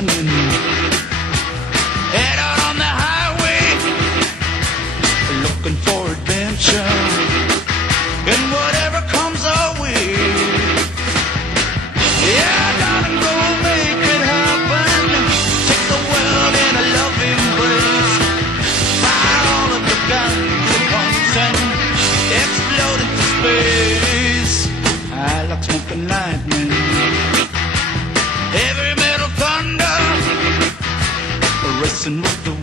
running. Head out on the highway, looking for adventure, and whatever comes our way. Yeah, darling, go make it happen. Take the world in a loving embrace. Fire all of the guns and pumps and explode into space. I like smoking lightning, heavy metal thunder, racing with the